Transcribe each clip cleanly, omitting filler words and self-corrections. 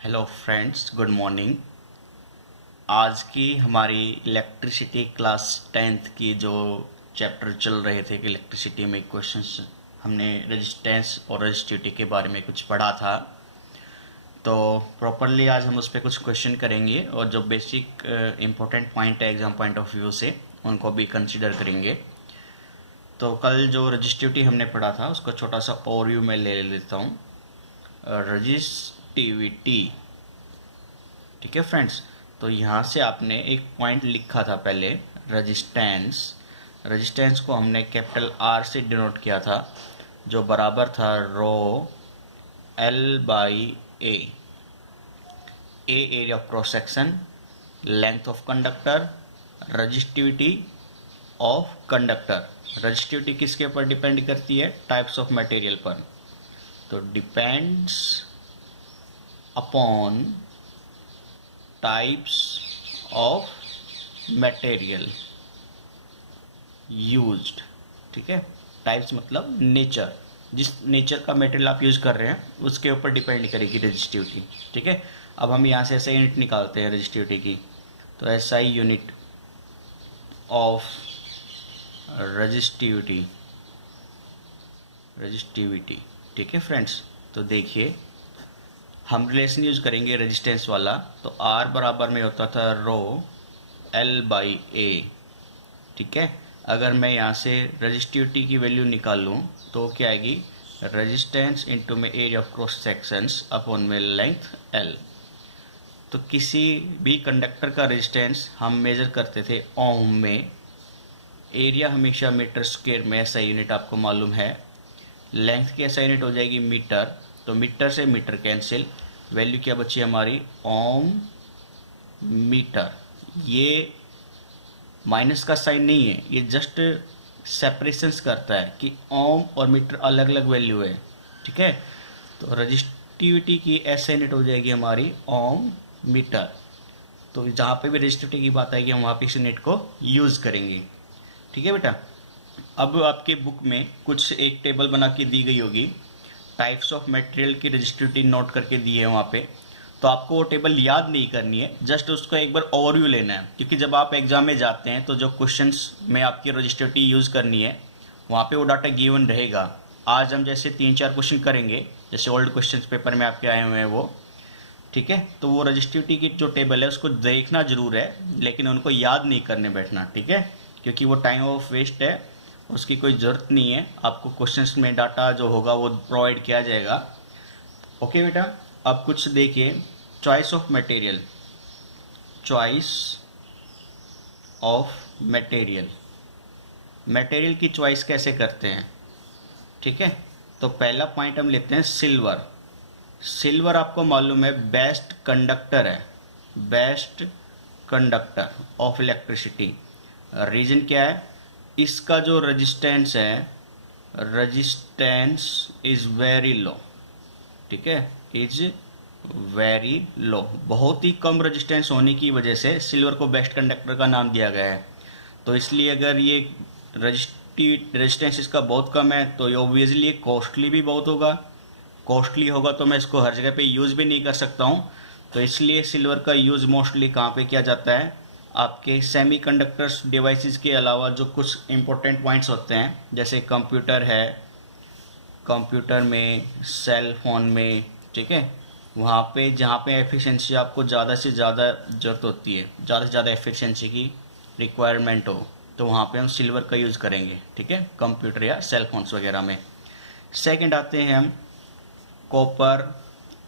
Hello friends, good morning. आज की हमारी इलेक्ट्रिसिटी क्लास 10th की जो चैप्टर चल रहे थे कि इलेक्ट्रिसिटी में क्वेश्चंस, हमने रेजिस्टेंस और रेजिस्टिविटी के बारे में कुछ पढ़ा था। तो प्रॉपरली आज हम उस पर कुछ क्वेश्चन करेंगे और जो बेसिक इम्पोर्टेंट पॉइंट है एग्जाम पॉइंट ऑफ व्यू से उनको भी कंसिडर करेंगे। तो कल जो रजिस्टिविटी हमने पढ़ा था उसका छोटा सा ओवरव्यू मैं ले लेता हूँ। रजिस्टिविटी, ठीक है फ्रेंड्स। तो यहाँ से आपने एक पॉइंट लिखा था पहले, रेजिस्टेंस। रेजिस्टेंस को हमने कैपिटल आर से डिनोट किया था, जो बराबर था रो L by A. Area of cross section, length of conductor, resistivity of conductor. Resistivity किसके ऊपर डिपेंड करती है? टाइप्स ऑफ मटेरियल पर। तो depends upon types of material used, ठीक है। टाइप्स मतलब नेचर, जिस नेचर का मटेरियल आप यूज कर रहे हैं उसके ऊपर डिपेंड करेगी रजिस्टिविटी, ठीक है। अब हम यहाँ से ऐसे यूनिट निकालते हैं रजिस्टिविटी की। तो ऐसा ही यूनिट ऑफ रजिस्टिविटी, ठीक है फ्रेंड्स। तो देखिए, हम रिलेशन यूज करेंगे रेजिस्टेंस वाला। तो R बराबर में होता था रो L बाई ए, ठीक है। अगर मैं यहाँ से रजिस्टिविटी की वैल्यू निकालूँ तो क्या आएगी? रेजिस्टेंस इंटू में area of cross sections upon में लेंथ L। तो किसी भी कंडक्टर का रेजिस्टेंस हम मेजर करते थे ओम में, एरिया हमेशा मीटर स्क्वायर में, ऐसा यूनिट आपको मालूम है। लेंथ की ऐसा यूनिट हो जाएगी मीटर, तो मीटर से मीटर कैंसिल, वैल्यू क्या बची हमारी? ओम मीटर। ये माइनस का साइन नहीं है, ये जस्ट सेपरेशंस करता है कि ओम और मीटर अलग अलग वैल्यू है, ठीक है। तो रजिस्टिविटी की ऐसा यूनिट हो जाएगी हमारी ओम मीटर। तो जहाँ पे भी रजिस्टिविटी की बात आएगी हम वहाँ पे इस यूनिट को यूज़ करेंगे, ठीक है बेटा। अब आपके बुक में कुछ एक टेबल बना के दी गई होगी, टाइप्स ऑफ मटेरियल की रजिस्टिविटी नोट करके दी है वहाँ पे। तो आपको वो टेबल याद नहीं करनी है, जस्ट उसको एक बार ओवरव्यू लेना है, क्योंकि जब आप एग्जाम में जाते हैं तो जो क्वेश्चंस में आपकी रजिस्टिविटी यूज़ करनी है वहाँ पे वो डाटा गिवन रहेगा। आज हम जैसे 3-4 क्वेश्चन करेंगे, जैसे ओल्ड क्वेश्चन पेपर में आपके आए हुए हैं वो, ठीक है। तो वो रजिस्टिविटी की जो टेबल है उसको देखना जरूर है, लेकिन उनको याद नहीं करने बैठना, ठीक है, क्योंकि वो टाइम ऑफ वेस्ट है, उसकी कोई ज़रूरत नहीं है। आपको क्वेश्चंस में डाटा जो होगा वो प्रोवाइड किया जाएगा। ओके बेटा, अब कुछ देखिए, choice of material. Choice of material, material की चॉइस कैसे करते हैं, ठीक है। तो पहला पॉइंट हम लेते हैं सिल्वर। सिल्वर आपको मालूम है बेस्ट कंडक्टर है, best conductor of electricity. Reason क्या है? इसका जो रेजिस्टेंस है, रेजिस्टेंस इज वेरी लो, ठीक है, इज वेरी लो। बहुत ही कम रेजिस्टेंस होने की वजह से सिल्वर को बेस्ट कंडक्टर का नाम दिया गया है। तो इसलिए अगर ये रेजिस्टेंस इसका बहुत कम है तो ये ऑब्वियसली कॉस्टली भी बहुत होगा। कॉस्टली होगा तो मैं इसको हर जगह पे यूज़ भी नहीं कर सकता हूँ। तो इसलिए सिल्वर का यूज़ मोस्टली कहाँ पे किया जाता है? आपके सेमीकंडक्टर्स डिवाइसेस के अलावा जो कुछ इंपॉर्टेंट पॉइंट्स होते हैं, जैसे कंप्यूटर है, कंप्यूटर में, सेल फोन में, ठीक है, वहाँ पे जहाँ पे एफिशिएंसी आपको ज़्यादा से ज़्यादा ज़रूरत होती है, ज़्यादा से ज़्यादा एफिशिएंसी की रिक्वायरमेंट हो, तो वहाँ पे हम सिल्वर का यूज़ करेंगे, ठीक है, कंप्यूटर या सेल फोन्स वगैरह में। सेकंड आते हैं हम कॉपर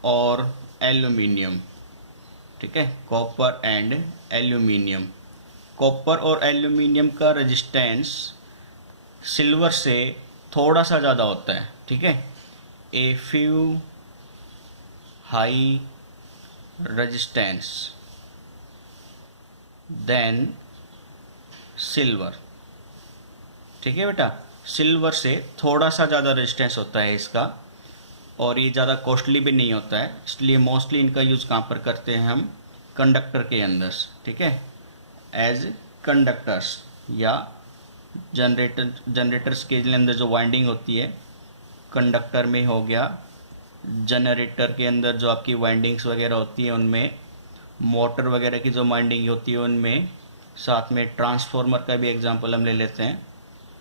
और एल्यूमिनियम, ठीक है, कॉपर एंड एल्यूमिनियम। कॉपर और एल्यूमिनियम का रेजिस्टेंस सिल्वर से थोड़ा सा ज़्यादा होता है, ठीक है, a few high resistance than silver, ठीक है बेटा। सिल्वर से थोड़ा सा ज़्यादा रेजिस्टेंस होता है इसका, और ये ज़्यादा कॉस्टली भी नहीं होता है, इसलिए मोस्टली इनका यूज़ कहाँ पर करते हैं हम? कंडक्टर के अंदर, ठीक है, एज कंडक्टर्स या जनरेटर्स के अंदर जो वाइंडिंग होती है कंडक्टर में हो गया, जनरेटर के अंदर जो आपकी वाइंडिंग्स वगैरह होती है उनमें, मोटर वगैरह की जो वाइंडिंग होती है उनमें, साथ में ट्रांसफार्मर का भी एग्जांपल हम ले लेते हैं।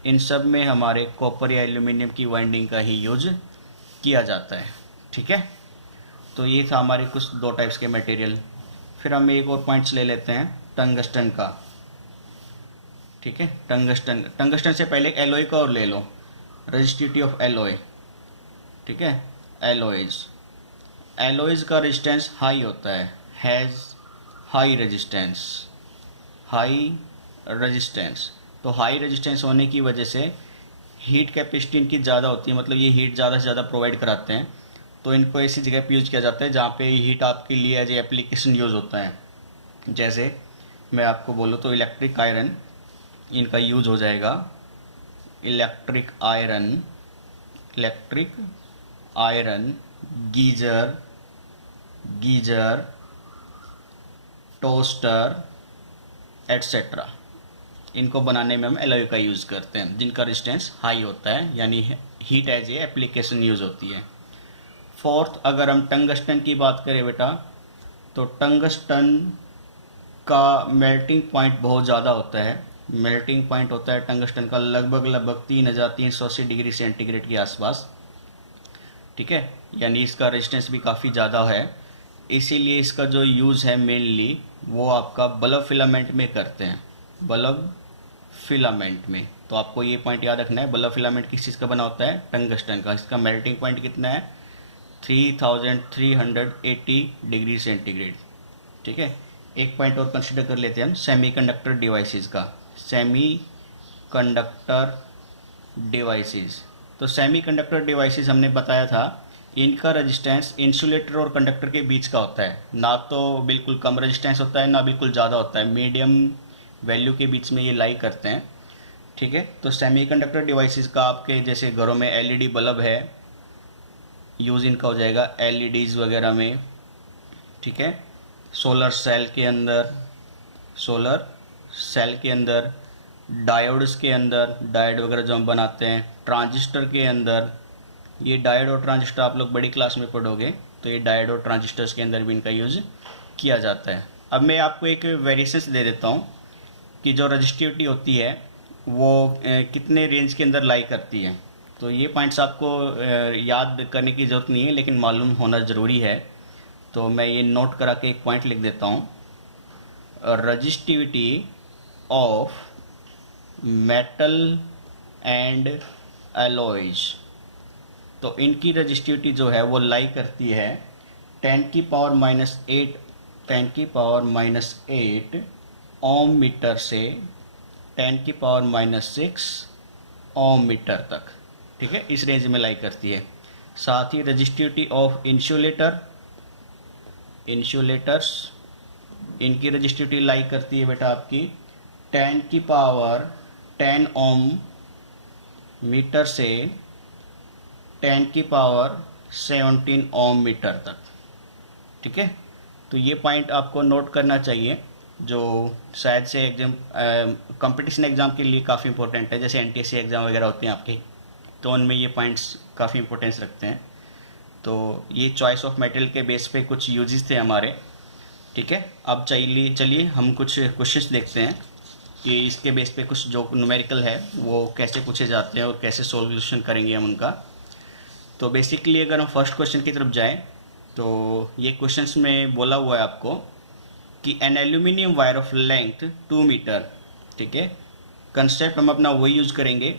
इन सब में हमारे कॉपर या एल्यूमिनियम की वाइंडिंग का ही यूज किया जाता है। ठीक है, तो ये था हमारे कुछ दो टाइप्स के मटेरियल। फिर हम एक और पॉइंट्स ले लेते हैं टंगस्टन का। ठीक है, टंगस्टन से पहले एलॉय का और ले लो, रेजिस्टिविटी ऑफ एलॉय। ठीक है, एलॉयज का रेजिस्टेंस हाई होता है, हैज़ हाई रेजिस्टेंस। तो हाई रेजिस्टेंस होने की वजह से हीट कैपेसिटी इनकी ज़्यादा होती है, मतलब ये हीट ज़्यादा से ज़्यादा प्रोवाइड कराते हैं। तो इनको ऐसी जगह पे यूज़ किया जाता है जहाँ पे हीट आपके लिए एज ए एप्लीकेशन यूज़ होता है। जैसे मैं आपको बोलूँ तो इलेक्ट्रिक आयरन इनका यूज हो जाएगा। Electric iron, geyser, toaster etcetera, इनको बनाने में हम एलॉय का यूज़ करते हैं जिनका रेजिस्टेंस हाई होता है, यानी heat as a application use होती है। फोर्थ, अगर हम टंगस्टन की बात करें बेटा, तो टंगस्टन का मेल्टिंग पॉइंट बहुत ज़्यादा होता है। मेल्टिंग पॉइंट होता है टंगस्टन का लगभग 3380 डिग्री सेंटीग्रेड के आसपास। ठीक है, यानी इसका रेजिस्टेंस भी काफ़ी ज़्यादा है। इसीलिए इसका जो यूज़ है मेनली वो आपका बल्ब फिलामेंट में करते हैं, बल्ब फिलामेंट में। तो आपको ये पॉइंट याद रखना है, बल्ब फिलामेंट किस चीज़ का बना होता है, टंगस्टन का। इसका मेल्टिंग पॉइंट कितना है, 3380 डिग्री सेंटीग्रेड। ठीक है, एक पॉइंट और कंसिडर कर लेते हैं हम सेमीकंडक्टर डिवाइसेस का। सेमीकंडक्टर डिवाइसेस, तो सेमीकंडक्टर डिवाइसेस हमने बताया था इनका रेजिस्टेंस इंसुलेटर और कंडक्टर के बीच का होता है, ना तो बिल्कुल कम रेजिस्टेंस होता है ना बिल्कुल ज़्यादा होता है, मीडियम वैल्यू के बीच में ये लाई करते हैं। ठीक है, तो सेमीकंडक्टर डिवाइसेस का आपके जैसे घरों में एलईडी बल्ब है, यूज़ इनका हो जाएगा एलईडीज़ वगैरह में। ठीक है, सोलर सेल के अंदर, डायोड्स के अंदर, डायोड वगैरह जो हम बनाते हैं, ट्रांजिस्टर के अंदर, ये डायोड और ट्रांजिस्टर आप लोग बड़ी क्लास में पढ़ोगे, तो ये डायोड और ट्रांजिस्टर्स के अंदर भी इनका यूज़ किया जाता है। अब मैं आपको एक वेरिएशंस दे देता हूँ कि जो रजिस्टिविटी होती है वो कितने रेंज के अंदर लाई करती है। तो ये पॉइंट्स आपको याद करने की ज़रूरत नहीं है, लेकिन मालूम होना ज़रूरी है। तो मैं ये नोट करा के एक पॉइंट लिख देता हूँ, resistivity of metal and alloys. तो इनकी रजिस्टिविटी जो है वो लाई करती है 10⁻⁸ ओम मीटर से 10⁻⁶ ओम मीटर तक। ठीक है, इस रेंज में लाई करती है। साथ ही रजिस्टिविटी ऑफ इंसुलेटर्स, इनकी रजिस्टिविटी लाई करती है बेटा आपकी 10⁻10 ओम मीटर से 10⁻17 ओम मीटर तक। ठीक है, तो ये पॉइंट आपको नोट करना चाहिए, जो शायद से एग्जाम कंपटीशन एग्ज़ाम के लिए काफ़ी इंपॉर्टेंट है। जैसे एनटीएससी एग्ज़ाम वगैरह होते हैं आपके, तो उनमें ये पॉइंट्स काफ़ी इंपॉर्टेंस रखते हैं। तो ये चॉइस ऑफ मटेरियल के बेस पे कुछ यूजेस थे हमारे। ठीक है, अब चलिए हम कुछ क्वेश्चंस देखते हैं कि इसके बेस पे कुछ जो न्यूमेरिकल है वो कैसे पूछे जाते हैं और कैसे सॉल्यूशन करेंगे हम उनका। तो बेसिकली अगर हम फर्स्ट क्वेश्चन की तरफ जाएं, तो ये क्वेश्चंस में बोला हुआ है आपको कि an aluminium wire of length 2 metre. ठीक है, कंसेप्ट हम अपना वही यूज़ करेंगे।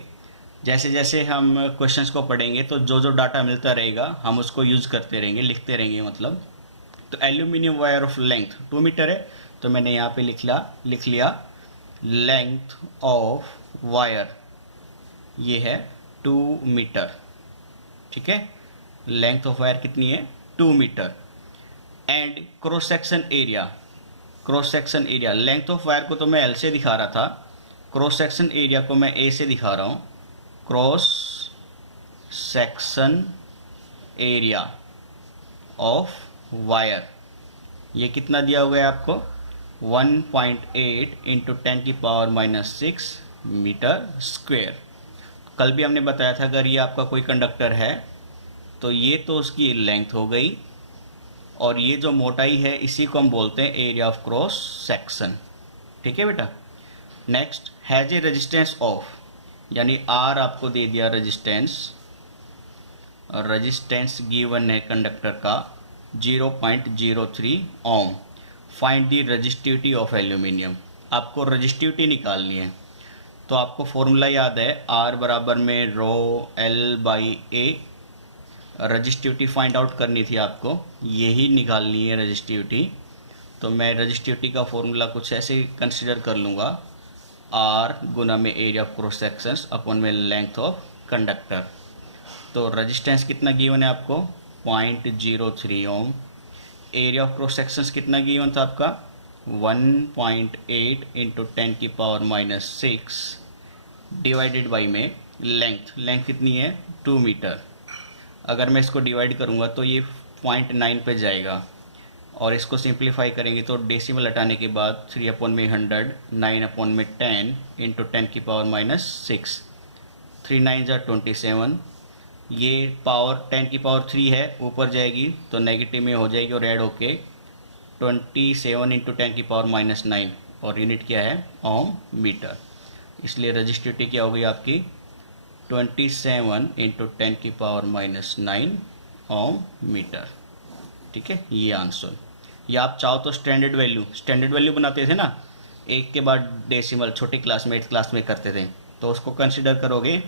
जैसे जैसे हम क्वेश्चंस को पढ़ेंगे तो जो जो डाटा मिलता रहेगा हम उसको यूज़ करते रहेंगे, लिखते रहेंगे मतलब। तो aluminium wire of length 2 metre है, तो मैंने यहाँ पे लिख लिया लेंथ ऑफ वायर, ये है 2 मीटर। ठीक है, लेंथ ऑफ वायर कितनी है, 2 metre. And cross section area, length of wire को तो मैं एल से दिखा रहा था, क्रॉस सेक्शन एरिया को मैं ए से दिखा रहा हूँ। Cross section area of wire, ये कितना दिया हुआ है आपको, 1.8 इंटू 10⁻⁻6 मीटर स्क्वेयर। कल भी हमने बताया था अगर ये आपका कोई कंडक्टर है तो ये तो उसकी लेंथ हो गई, और ये जो मोटाई है इसी को हम बोलते हैं एरिया ऑफ क्रॉस सेक्शन। ठीक है बेटा। Next, has a resistance of, यानी आर आपको दे दिया रेजिस्टेंस, और रेजिस्टेंस गिवन है कंडक्टर का 0.03 ohm. Find the resistivity of aluminium, आपको रेजिस्टिविटी निकालनी है। तो आपको फॉर्मूला याद है, आर बराबर में rho L by A. Resistivity find out करनी थी आपको, यही निकालनी है रजिस्टिविटी। तो मैं रजिस्टिविटी का फॉर्मूला कुछ ऐसे कंसिडर कर लूँगा, आर गुना में area of cross sections upon में लेंथ ऑफ कंडक्टर। तो रजिस्टेंस कितना गिवन है आपको, 0.03 ओम। एरिया ऑफ क्रॉस सेक्शंस कितना गिवन था आपका, 1.8 इंटू 10 की पावर -6 डिवाइडेड बाई में लेंथ कितनी है, 2 मीटर। अगर मैं इसको डिवाइड करूँगा तो ये 0.9 पे जाएगा, और इसको सिंप्लीफाई करेंगे तो डेसिमल हटाने के बाद 3/100, 9/10 इंटू 10 की पावर -6, 3 9 जा 27। ये पावर 10 की पावर 3 है, ऊपर जाएगी तो नेगेटिव में हो जाएगी और ऐड होके 27 इंटू 10 की पावर -9, और यूनिट क्या है, ओम मीटर। इसलिए रजिस्टिविटी क्या हो गई आपकी, 27 इंटू 10 की पावर -9 ओम मीटर। ठीक है, ये आंसर। या आप चाहो तो स्टैंडर्ड वैल्यू बनाते थे ना, एक के बाद डेसिमल, छोटी क्लास में 8th क्लास में करते थे, तो उसको कंसिडर करोगे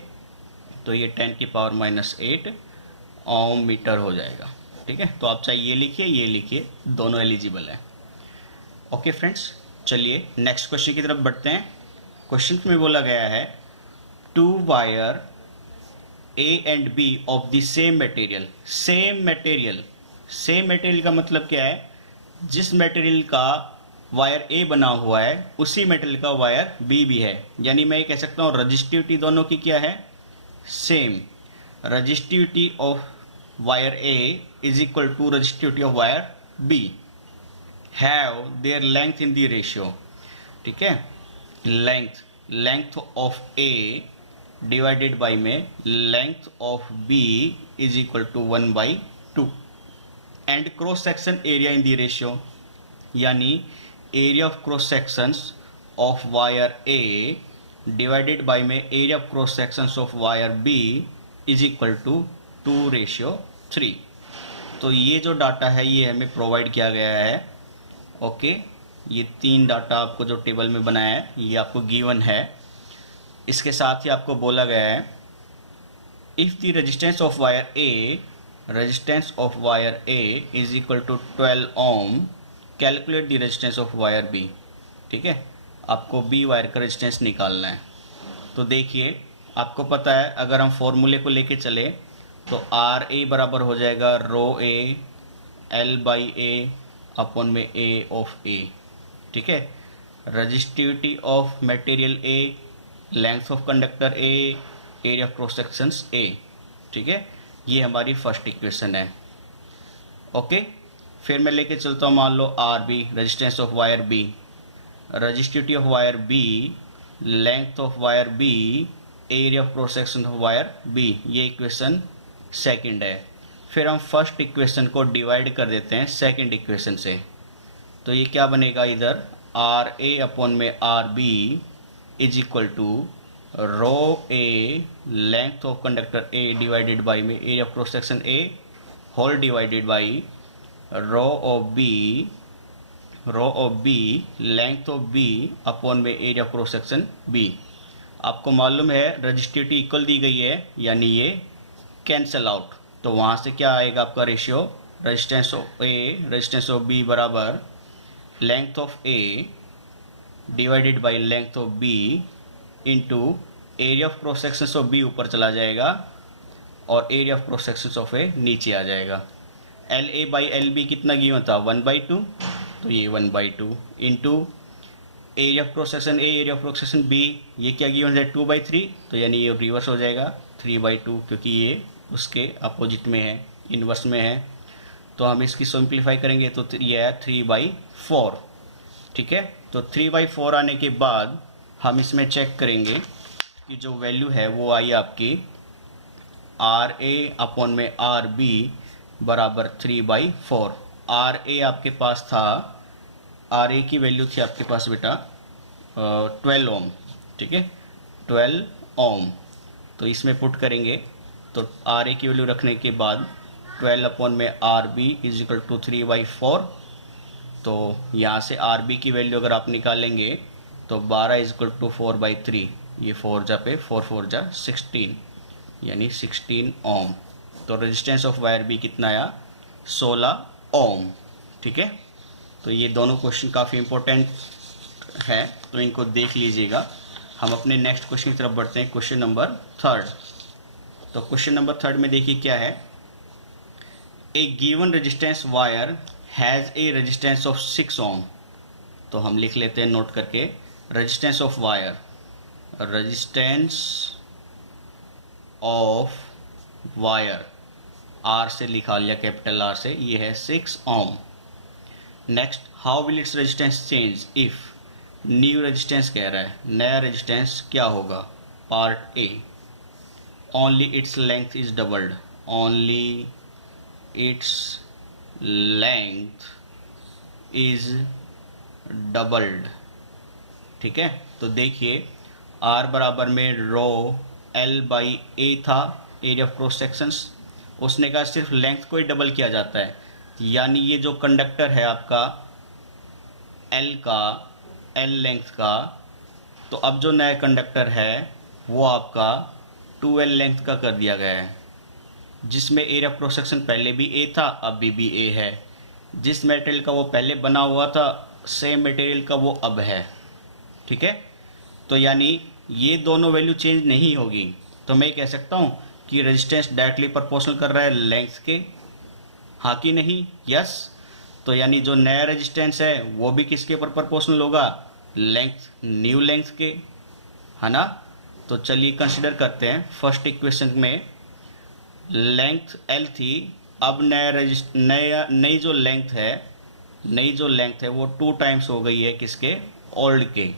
तो ये 10 की पावर -8 ओम मीटर हो जाएगा। ठीक है, तो आप चाहे ये लिखिए, दोनों एलिजिबल है। ओके फ्रेंड्स, चलिए नेक्स्ट क्वेश्चन की तरफ बढ़ते हैं। क्वेश्चन में बोला गया है 2 wire A and B of the same material. Same material का मतलब क्या है, जिस मटेरियल का वायर ए बना हुआ है उसी मटेरियल का वायर बी भी है। यानी मैं ये कह सकता हूँ रजिस्टिविटी दोनों की क्या है, same. Resistivity of wire A is equal to resistivity of wire B, have their length in the ratio. ठीक है, length of A divided by में length of B is equal to 1/2, and cross section area in the ratio, यानी area of cross sections of wire A divided by में area of cross sections of wire B is equal to 2:3। तो ये जो data है ये हमें provide किया गया है। ओके, ये 3 डाटा आपको जो टेबल में बनाया है ये आपको गिवन है। इसके साथ ही आपको बोला गया है if the resistance of wire A is equal to 12 ohm, calculate the resistance of wire B. ठीक है, आपको बी वायर का रेजिस्टेंस निकालना है। तो देखिए, आपको पता है अगर हम फॉर्मूले को लेके चले तो आर ए बराबर हो जाएगा rho A L by A upon में ए ऑफ ए। ठीक है, resistivity of material A, length of conductor A, area of cross sections A. ठीक है, ये हमारी फर्स्ट इक्वेशन है। ओके, फिर मैं लेके चलता हूँ, मान लो R B, resistance of wire B, resistivity of wire B, length of wire B, area of cross section of wire B. ये इक्वेशन सेकंड है। फिर हम फर्स्ट इक्वेशन को डिवाइड कर देते हैं सेकंड इक्वेशन से, तो ये क्या बनेगा, इधर आर ए अपॉन में R B is equal to rho A length of conductor A divided by में area of cross section A whole divided by rho of B length of B upon में area of cross section B. आपको मालूम है resistivity equal दी गई है, यानी ये cancel out. तो वहाँ से क्या आएगा आपका ratio, resistance of A resistance of B बराबर length of A divided by length of B into area of cross section of B ऊपर चला जाएगा और area of cross section of A नीचे आ जाएगा। L A by L B कितना given था, 1/2, तो ये 1/2 into area of cross section A area of cross section B, ये क्या गिवन है 2/3, तो यानी ये रिवर्स हो जाएगा 3/2, क्योंकि ये उसके अपोजिट में है, इनवर्स में है। तो हम इसकी सिंप्लीफाई करेंगे तो ये है 3/4। ठीक है, तो 3/4 आने के बाद हम इसमें चेक करेंगे कि जो वैल्यू है वो आई आपकी आर ए अपॉन में आर बी बराबर 3/4। आर ए आपके पास था, आर ए की वैल्यू थी आपके पास बेटा 12 ओम, ठीक है, 12 ओम। तो इसमें पुट करेंगे तो आर ए की वैल्यू रखने के बाद 12 अपॉन में R B is equal to 3/4। तो यहाँ से आर बी की वैल्यू अगर आप निकालेंगे तो 12 इज इक्वल टू 4/3, ये 4 जा पे 4 4 जा 16, यानी 16 ओम। तो रेजिस्टेंस ऑफ वायर बी कितना आया, 16 ओम, ठीक है। तो ये दोनों क्वेश्चन काफ़ी इंपॉर्टेंट है, तो इनको देख लीजिएगा। हम अपने नेक्स्ट क्वेश्चन की तरफ बढ़ते हैं, क्वेश्चन नंबर 3। तो क्वेश्चन नंबर 3 में देखिए क्या है, a given resistance wire has a resistance of 6 ohm. तो हम लिख लेते हैं नोट करके, resistance of wire, resistance of wire, R से लिखा लिया, कैपिटल आर से, ये है 6 ohm. Next, how will its resistance change if, new resistance कह रहा है, नया रेजिस्टेंस क्या होगा। Part A, only its length is doubled, only its length is doubled, ठीक है। तो देखिए आर बराबर में रो एल बाई ए था, एरिया ऑफ क्रॉस सेक्शंस, उसने कहा सिर्फ लेंथ को ही डबल किया जाता है, यानी ये जो कंडक्टर है आपका एल का, एल लेंथ का, तो अब जो नया कंडक्टर है वो आपका 2L लेंथ का कर दिया गया है, जिसमें एरिया ऑफ क्रॉस सेक्शन पहले भी ए था, अभी भी ए है। जिस मटेरियल का वो पहले बना हुआ था, सेम मटेरियल का वो अब है, ठीक है। तो यानी ये दोनों वैल्यू चेंज नहीं होगी, तो मैं कह सकता हूँ कि रेजिस्टेंस डायरेक्टली प्रोपोर्शनल कर रहा है लेंथ के, हाँ कि नहीं, यस। तो यानी जो नया रेजिस्टेंस है वो भी किसके ऊपर प्रोपोर्शनल होगा, लेंथ, न्यू लेंथ के, है ना। तो चलिए कंसिडर करते हैं, फर्स्ट इक्वेशन में लेंथ एल थी, अब नई जो लेंथ है वो 2 टाइम्स हो गई है किसके, ओल्ड के।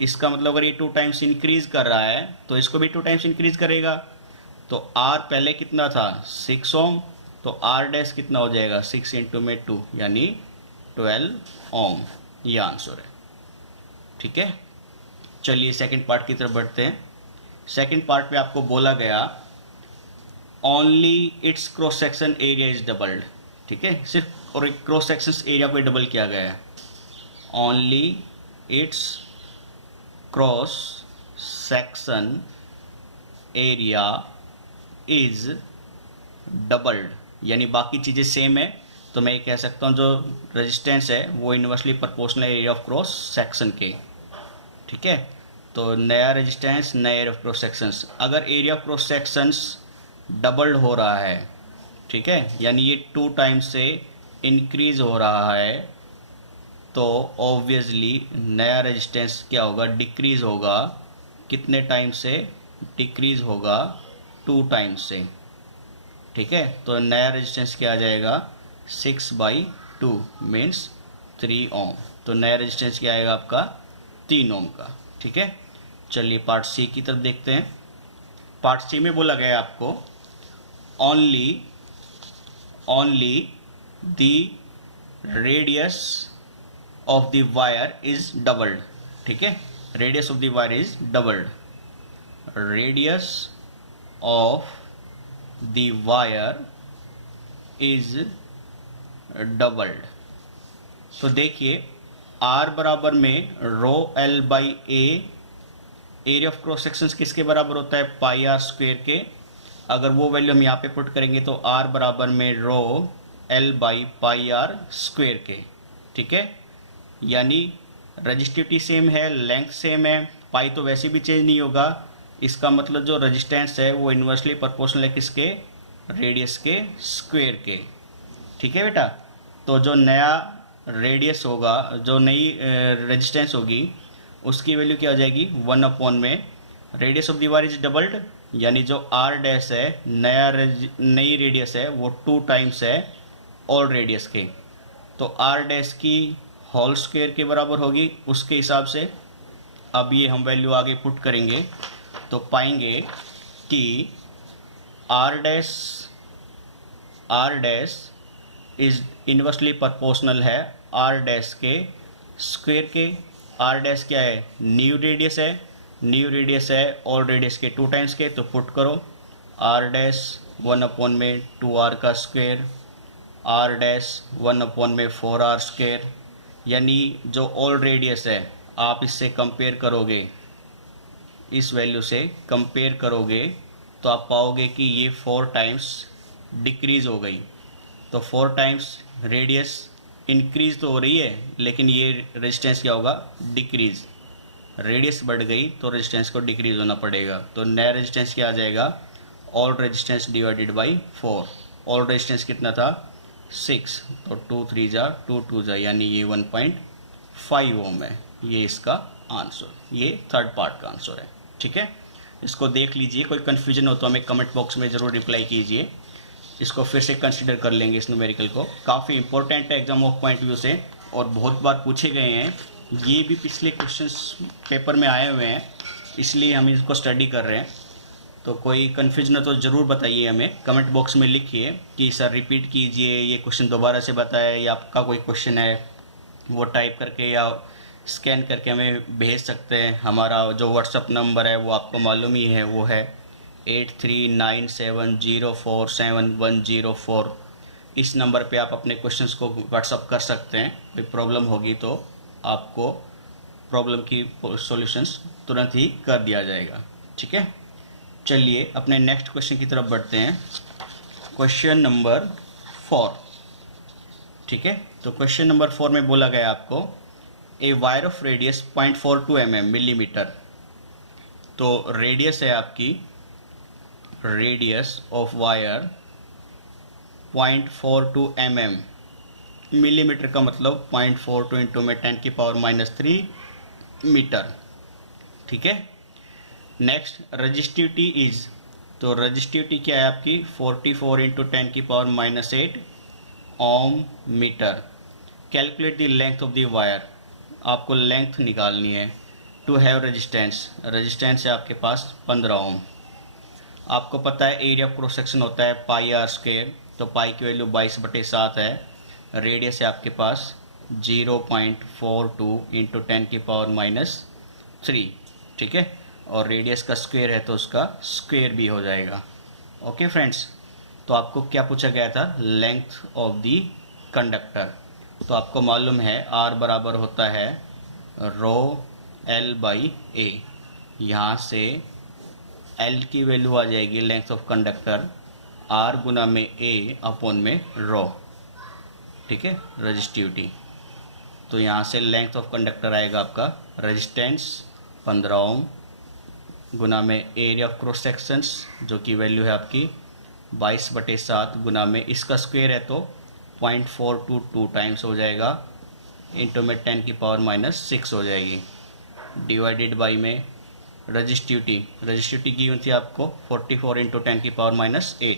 इसका मतलब अगर ये 2 टाइम्स इंक्रीज कर रहा है तो इसको भी 2 टाइम्स इंक्रीज करेगा। तो आर पहले कितना था, 6 ओम, तो आर डैश कितना हो जाएगा, 6 इंटू में 2 यानी 12 ओम, ये आंसर है, ठीक है। चलिए सेकंड पार्ट की तरफ बढ़ते हैं। सेकंड पार्ट में आपको बोला गया only it's cross section area is doubled, ठीक है, सिर्फ और क्रॉस सेक्शन एरिया को डबल किया गया है, only it's cross section area is doubled, यानी बाकी चीज़ें सेम है। तो मैं ये कह सकता हूँ जो रेजिस्टेंस है वो inversely proportional area of cross section के, ठीक है। तो नया रेजिस्टेंस, नया एरिया ऑफ क्रॉस सेक्शंस, अगर area of cross sections doubled हो रहा है, ठीक है, यानी ये 2 टाइम्स से इंक्रीज हो रहा है, तो ऑब्वियसली नया रेजिस्टेंस क्या होगा, डिक्रीज होगा। कितने टाइम से डिक्रीज होगा, 2 टाइम्स से, ठीक है। तो नया रेजिस्टेंस क्या आ जाएगा, 6/2 मीन्स 3 ओम। तो नया रेजिस्टेंस क्या आएगा आपका, 3 ओम का, ठीक है। चलिए पार्ट सी की तरफ देखते हैं। पार्ट सी में बोला गया है आपको only the radius of the wire is doubled, ठीक है, radius of the wire is doubled, radius of the wire is doubled. तो देखिए आर बराबर में rho L by A, area of cross section किसके बराबर होता है, पाई आर स्क्वेयर के। अगर वो वैल्यू हम यहाँ पे पुट करेंगे तो आर बराबर में rho L by pi R square के, ठीक है। यानी रजिस्टिविटी सेम है, लेंथ सेम है, पाई तो वैसे भी चेंज नहीं होगा। इसका मतलब जो रजिस्टेंस है वो इन्वर्सली प्रोपोर्शनल है किसके, रेडियस के स्क्वेयर के, ठीक है बेटा। तो जो नया रेडियस होगा, जो नई रेजिस्टेंस होगी, उसकी वैल्यू क्या हो जाएगी, 1 अपॉन में radius of the wire is doubled, यानी जो आर डैश है, नई रेडियस है, वो 2 टाइम्स है ओल्ड रेडियस के। तो आर डैश की होल स्क्वायर के बराबर होगी। उसके हिसाब से अब ये हम वैल्यू आगे पुट करेंगे तो पाएंगे कि R dash is inversely proportional है आर डैश के स्क्वायर के। आर डैश क्या है, न्यू रेडियस है, न्यू रेडियस है ऑल रेडियस के 2 टाइम्स के, तो पुट करो आर डैश 1/2r का square, are dash 1/4r square, यानी जो ऑल रेडियस है आप इससे कंपेयर करोगे, इस वैल्यू से कंपेयर करोगे तो आप पाओगे कि ये 4 टाइम्स डिक्रीज़ हो गई। तो 4 टाइम्स रेडियस इंक्रीज़ तो हो रही है, लेकिन ये रेजिस्टेंस क्या होगा, डिक्रीज़। रेडियस बढ़ गई तो रेजिस्टेंस को डिक्रीज़ होना पड़ेगा। तो नया रेजिस्टेंस क्या आ जाएगा, all resistance divided by 4। All resistance कितना था 6, तो 2 3 जा 2 2 जा, यानी ये 1.5 ओम है। ये इसका आंसर, ये थर्ड पार्ट का आंसर है। ठीक है, इसको देख लीजिए, कोई कन्फ्यूजन हो तो हमें कमेंट बॉक्स में ज़रूर रिप्लाई कीजिए। इसको फिर से कंसिडर कर लेंगे इस न्यूमेरिकल को, काफ़ी इंपॉर्टेंट है एग्जाम ऑफ पॉइंट व्यू से और बहुत बार पूछे गए हैं। ये भी पिछले क्वेश्चंस पेपर में आए हुए हैं, इसलिए हम इसको स्टडी कर रहे हैं। तो कोई कन्फ्यूजन हो तो ज़रूर बताइए, हमें कमेंट बॉक्स में लिखिए कि सर रिपीट कीजिए, ये क्वेश्चन दोबारा से बताए, या आपका कोई क्वेश्चन है वो टाइप करके या स्कैन करके हमें भेज सकते हैं। हमारा जो व्हाट्सअप नंबर है वो आपको मालूम ही है, वो है 8397047104। इस नंबर पे आप अपने क्वेश्चंस को व्हाट्सअप कर सकते हैं। कोई प्रॉब्लम होगी तो आपको प्रॉब्लम की सॉल्यूशंस तुरंत ही कर दिया जाएगा। ठीक है, चलिए अपने नेक्स्ट क्वेश्चन की तरफ बढ़ते हैं। Question number 4। ठीक है, तो क्वेश्चन नंबर 4 में बोला गया आपको a wire of radius 0.42 mm millimetre. तो रेडियस है आपकी, radius of wire 0.42 mm, millimetre का मतलब 0.42 इंटू में 10⁻³ मीटर। ठीक है, नेक्स्ट रजिस्टिविटी इज, तो रजिस्टिविटी क्या है आपकी 44 into 10⁻⁸ ohm metre. Calculate the length of the wire, आपको लेंथ निकालनी है। टू हैव रेजिस्टेंस, रेजिस्टेंस है आपके पास 15 ओम। आपको पता है एरिया ऑफ क्रॉस सेक्शन होता है πr², तो पाई की वैल्यू 22/7 है। रेडियस है आपके पास 0.42 इंटू 10⁻⁻3। ठीक है, और रेडियस का स्क्वायर है तो उसका स्क्वायर भी हो जाएगा। ओके फ्रेंड्स, तो आपको क्या पूछा गया था, लेंथ ऑफ द कंडक्टर। तो आपको मालूम है R बराबर होता है ρl/a। यहाँ से L की वैल्यू आ जाएगी लेंथ ऑफ कंडक्टर R गुना में A अपॉन में ρ। ठीक है, रजिस्टिविटी। तो यहाँ से लेंथ ऑफ कंडक्टर आएगा आपका रेजिस्टेंस 15 ओम गुना में एरिया ऑफ क्रॉस सेक्शंस जो कि वैल्यू है आपकी 22/7 गुना में इसका स्क्वायर है तो 0.422 टाइम्स हो जाएगा, इंटू में 10⁻⁻6 हो जाएगी, डिवाइडेड बाई में रजिस्टिविटी की हुई थी आपको 44 इंटू 10⁻⁸,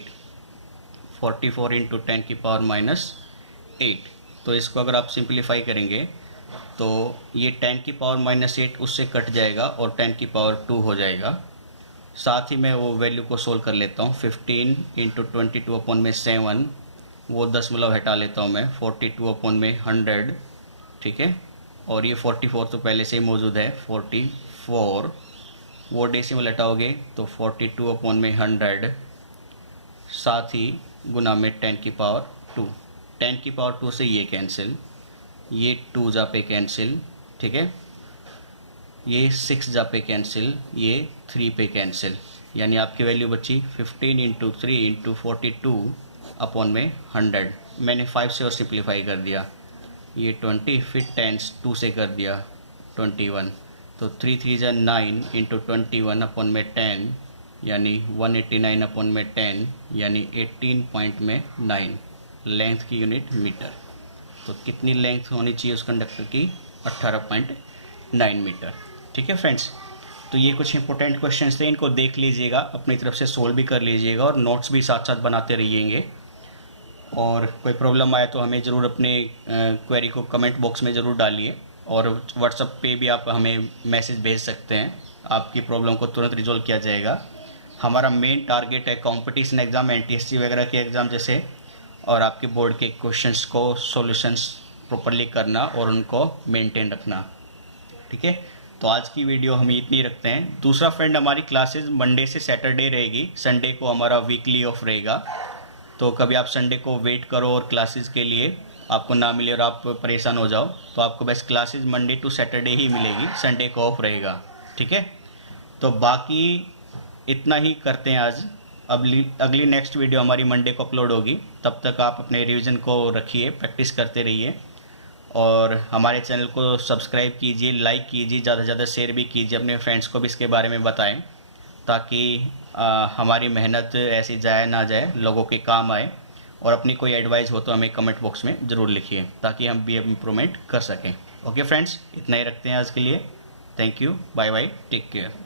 44 इंटू 10⁻⁸। तो इसको अगर आप सिंप्लीफाई करेंगे तो ये 10⁻⁸ उससे कट जाएगा और 10⁻² हो जाएगा। साथ ही मैं वो वैल्यू को सोल्व कर लेता हूँ। 15 इंटू 22/7, वो दशमलव हटा लेता हूँ मैं, 42/100। ठीक है, और ये 44 तो पहले से ही मौजूद है, 44, वो डेसिमल हटाओगे तो 42/100, साथ ही गुना में 10⁻²। 10⁻² से ये कैंसिल, ये 2 जा पे कैंसिल। ठीक है, ये 6 जा पे कैंसिल, ये 3 पे कैंसिल, यानी आपकी वैल्यू बची 15 इंटू 3 इंटू 42/100। मैंने 5 से और सिंप्लीफाई कर दिया, ये 20, फिर 10 2 से कर दिया 21, तो 3 3 जा 9 इंटू 21/10, यानी 189/10, यानी 18.9 लेंथ की यूनिट मीटर। तो कितनी लेंथ होनी चाहिए उस कंडक्टर की, 18.9 मीटर। ठीक है फ्रेंड्स, तो ये कुछ इंपॉर्टेंट क्वेश्चंस थे, इनको देख लीजिएगा, अपनी तरफ से सोल्व भी कर लीजिएगा और नोट्स भी साथ साथ बनाते रहिएंगे। और कोई प्रॉब्लम आए तो हमें ज़रूर अपने क्वेरी को कमेंट बॉक्स में ज़रूर डालिए, और व्हाट्सएप पे भी आप हमें मैसेज भेज सकते हैं, आपकी प्रॉब्लम को तुरंत रिजॉल्व किया जाएगा। हमारा मेन टारगेट है कंपटीशन एग्ज़ाम, एनटीएससी वगैरह के एग्ज़ाम जैसे, और आपके बोर्ड के क्वेश्चंस को सॉल्यूशंस प्रॉपरली करना और उनको मेंटेन रखना। ठीक है, तो आज की वीडियो हम इतनी रखते हैं। दूसरा फ्रेंड, हमारी क्लासेस मंडे से सैटरडे रहेगी, संडे को हमारा वीकली ऑफ रहेगा। तो कभी आप संडे को वेट करो और क्लासेस के लिए आपको ना मिले और आप परेशान हो जाओ, तो आपको बस क्लासेस मंडे टू सैटरडे ही मिलेगी, संडे को ऑफ रहेगा। ठीक है, तो बाकी इतना ही करते हैं आज। अगली नेक्स्ट वीडियो हमारी मंडे को अपलोड होगी। तब तक आप अपने रिवीजन को रखिए, प्रैक्टिस करते रहिए और हमारे चैनल को सब्सक्राइब कीजिए, लाइक कीजिए, ज़्यादा से ज़्यादा शेयर भी कीजिए, अपने फ्रेंड्स को भी इसके बारे में बताएं, ताकि हमारी मेहनत ऐसी जाए ना जाए, लोगों के काम आए। और अपनी कोई एडवाइस हो तो हमें कमेंट बॉक्स में ज़रूर लिखिए, ताकि हम भी इम्प्रूवमेंट कर सकें। ओके फ्रेंड्स, इतना ही रखते हैं आज के लिए। Thank you, bye bye, take care.